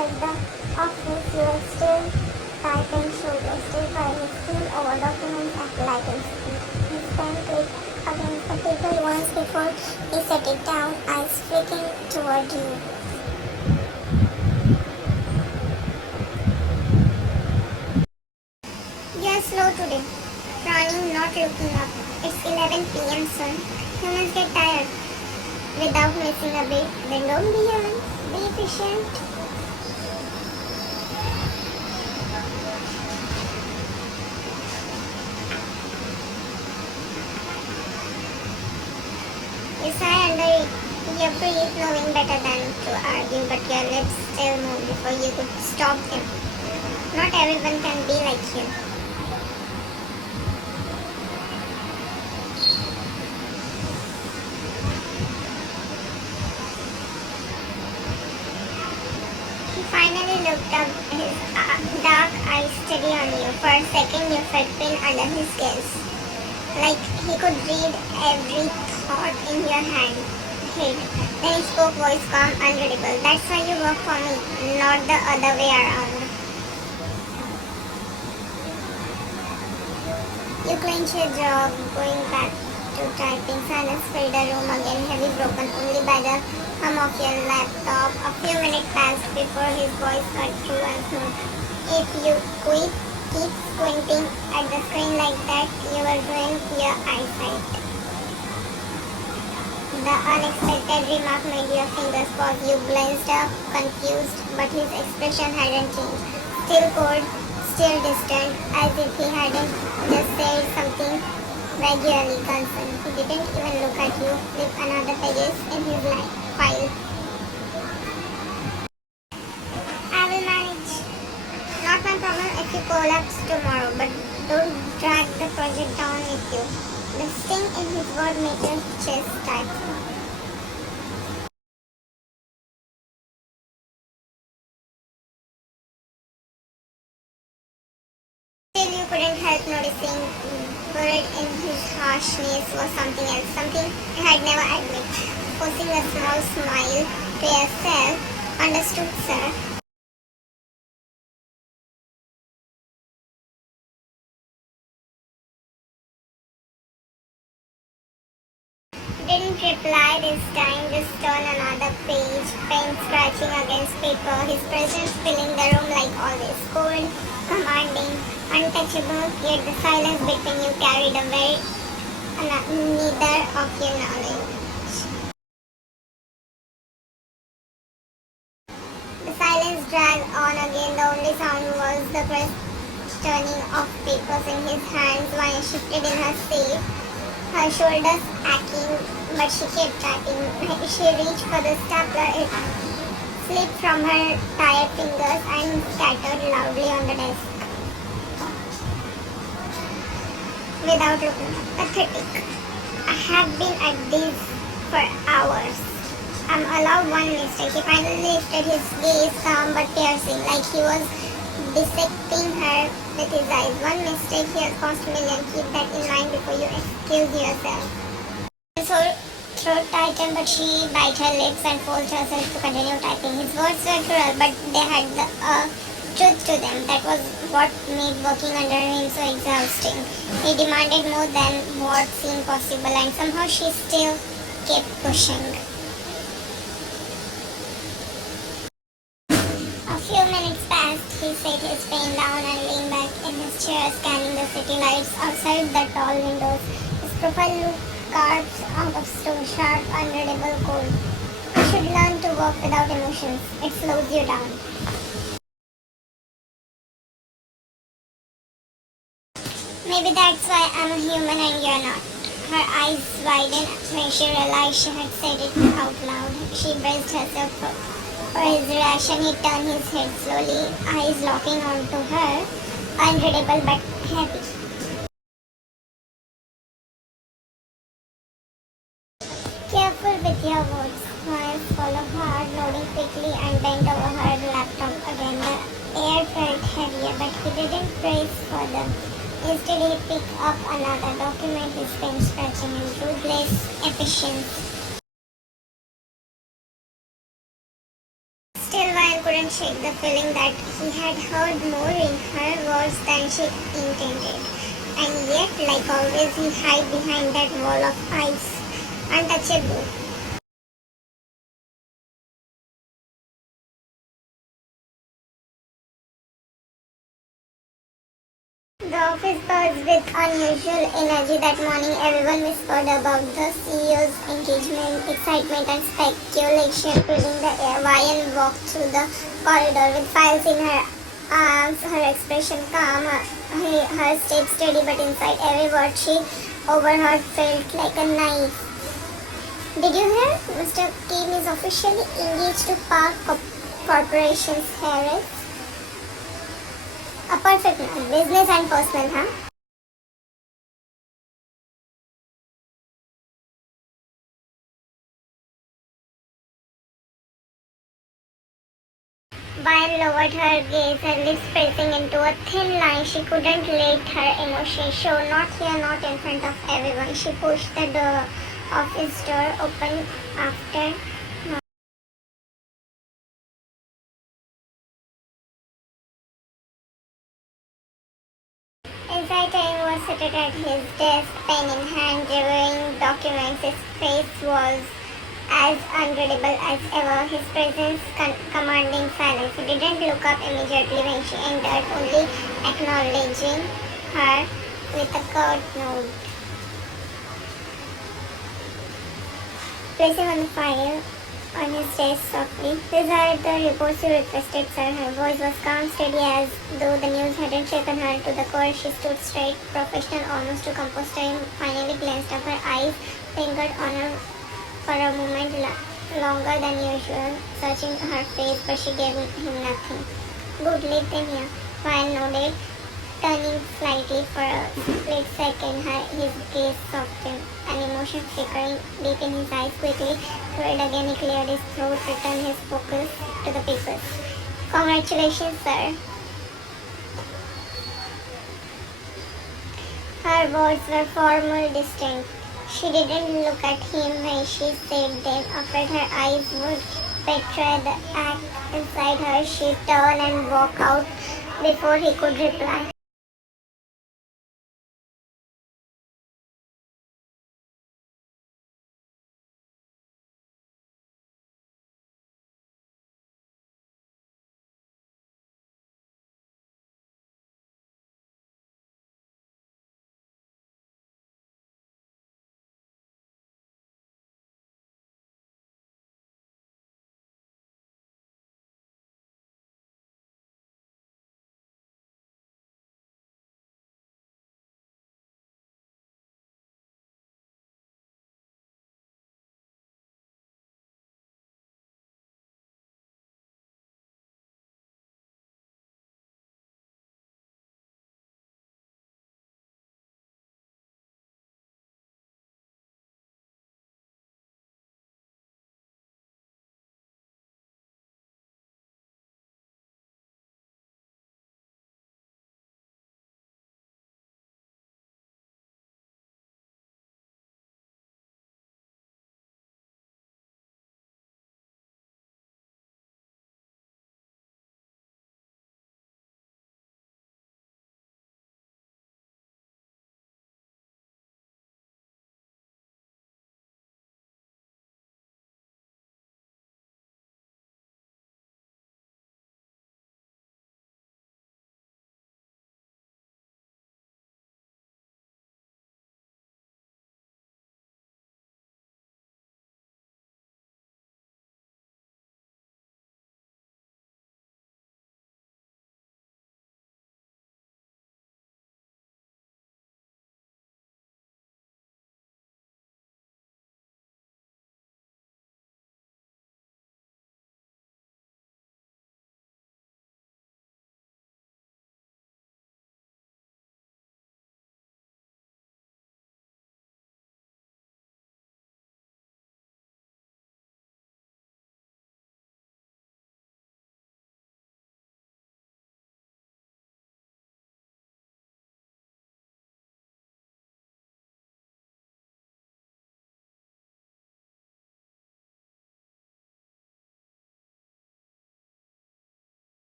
inside the office, you are still typing, shoulder still filing, still over documents at lightning speed. His pen clicked against the table once before he set it down, eyes flicking toward you. You're slow today. Frowning, not looking up. It's 11 p.m. soon. Humans get tired. Without missing a beat, then don't be human. Be efficient. You sigh under your breath, knowing better than to argue, but your lips still move before you could stop them. Not everyone can be like you. He finally looked up, his dark eyes steady on you. For a second, you felt pain under his gaze, like he could read every thought in your head. Then he spoke, voice calm, unreadable. That's why you work for me, not the other way around. You clench your jaw, going back to typing. Silence filled the room again, heavy, broken only by the hum of your laptop. A few minutes passed before his voice cut through and smooth. If you keep squinting at the screen like that, you will ruin your eyesight. The unexpected remark made your fingers pause. You glanced up, confused, but his expression hadn't changed. Still cold, still distant, as if he hadn't just said something vaguely concerned. He didn't even look at you, flip another pages in his file. I will manage. Not my problem if you collapse tomorrow, but don't drag the project down with you. The sting in his word made your chest tighten. Still, you couldn't help noticing buried in his harshness was something else, something you had never admitted. Forcing a small smile to yourself. Understood, sir. Didn't reply this time, just turn another page, pen scratching against paper, his presence filling the room like always, cold, commanding, untouchable, yet the silence between you carried a very neither of your knowledge. The silence dragged on again, the only sound was the turning of papers in his hands. One shifted in her seat, her shoulders aching, but she kept typing. She reached for the stapler. It slipped from her tired fingers and scattered loudly on the desk. Without looking up. Pathetic. I have been at this for hours. I'm allowed one mistake. He finally lifted his gaze, calm but piercing, like he was dissecting her with his eyes. One mistake here cost a million. Keep that in mind before you excuse yourself. His whole throat tightened, but she bit her lips and forced herself to continue typing. His words were cruel, but they had the truth to them. That was what made working under him so exhausting. He demanded more than what seemed possible, and somehow she still kept pushing. A few minutes passed. He set his pen down and leaned back in his chair, scanning the city lights outside the tall windows. His profile looked carved out of stone, sharp, unreadable, cold. You should learn to work without emotions. It slows you down. Maybe that's why I'm a human and you're not. Her eyes widened when she realized she had said it out loud. She braced herself for his reaction. He turned his head slowly, eyes locking onto her, unreadable but heavy. Careful with your words. Smiles follow hard, nodding quickly and bent over her laptop again. The air felt heavier, but he didn't brace further. Instead, he picked up another document, his pen scratching in ruthless efficiency. Still, while couldn't couldn't shake the feeling that he had heard more in her words than she intended. And yet, like always, he hid behind that wall of ice, untouchable. The office buzzed with unusual energy that morning. Everyone whispered about the CEO's engagement, excitement and speculation filling the air. Ryan walked through the corridor with files in her arms, her expression calm, her step steady, but inside every word she overheard felt like a knife. Did you hear? Mr. Kim is officially engaged to Park Corporation's heiress. A perfect man, business and personal, huh? Vine lowered her gaze, her lips pressing into a thin line. She couldn't let her emotions show. Not here, not in front of everyone. She pushed the office door open after. Inside, Taehyung was seated at his desk, pen in hand, reviewing documents. His face was as unreadable as ever, his presence commanding silence. He didn't look up immediately when she entered, only acknowledging her with a curt nod. Placing on the file on his desk softly. These are the reports you requested, sir. Her voice was calm, steady, as though the news hadn't shaken her to the core. She stood straight, professional, almost to composed. Time finally glanced up, her eyes lingered on her for a moment longer than usual, searching her face, but she gave him nothing. Good, leave them here. Ryan nodded, turning slightly for a split second. His gaze softened, an emotion flickering deep in his eyes. Quickly, thread again, he cleared his throat, returned his focus to the papers. Congratulations, sir. Her words were formal, distinct. She didn't look at him when she said them, afraid her eyes would betray the act inside her. She turned and walked out before he could reply.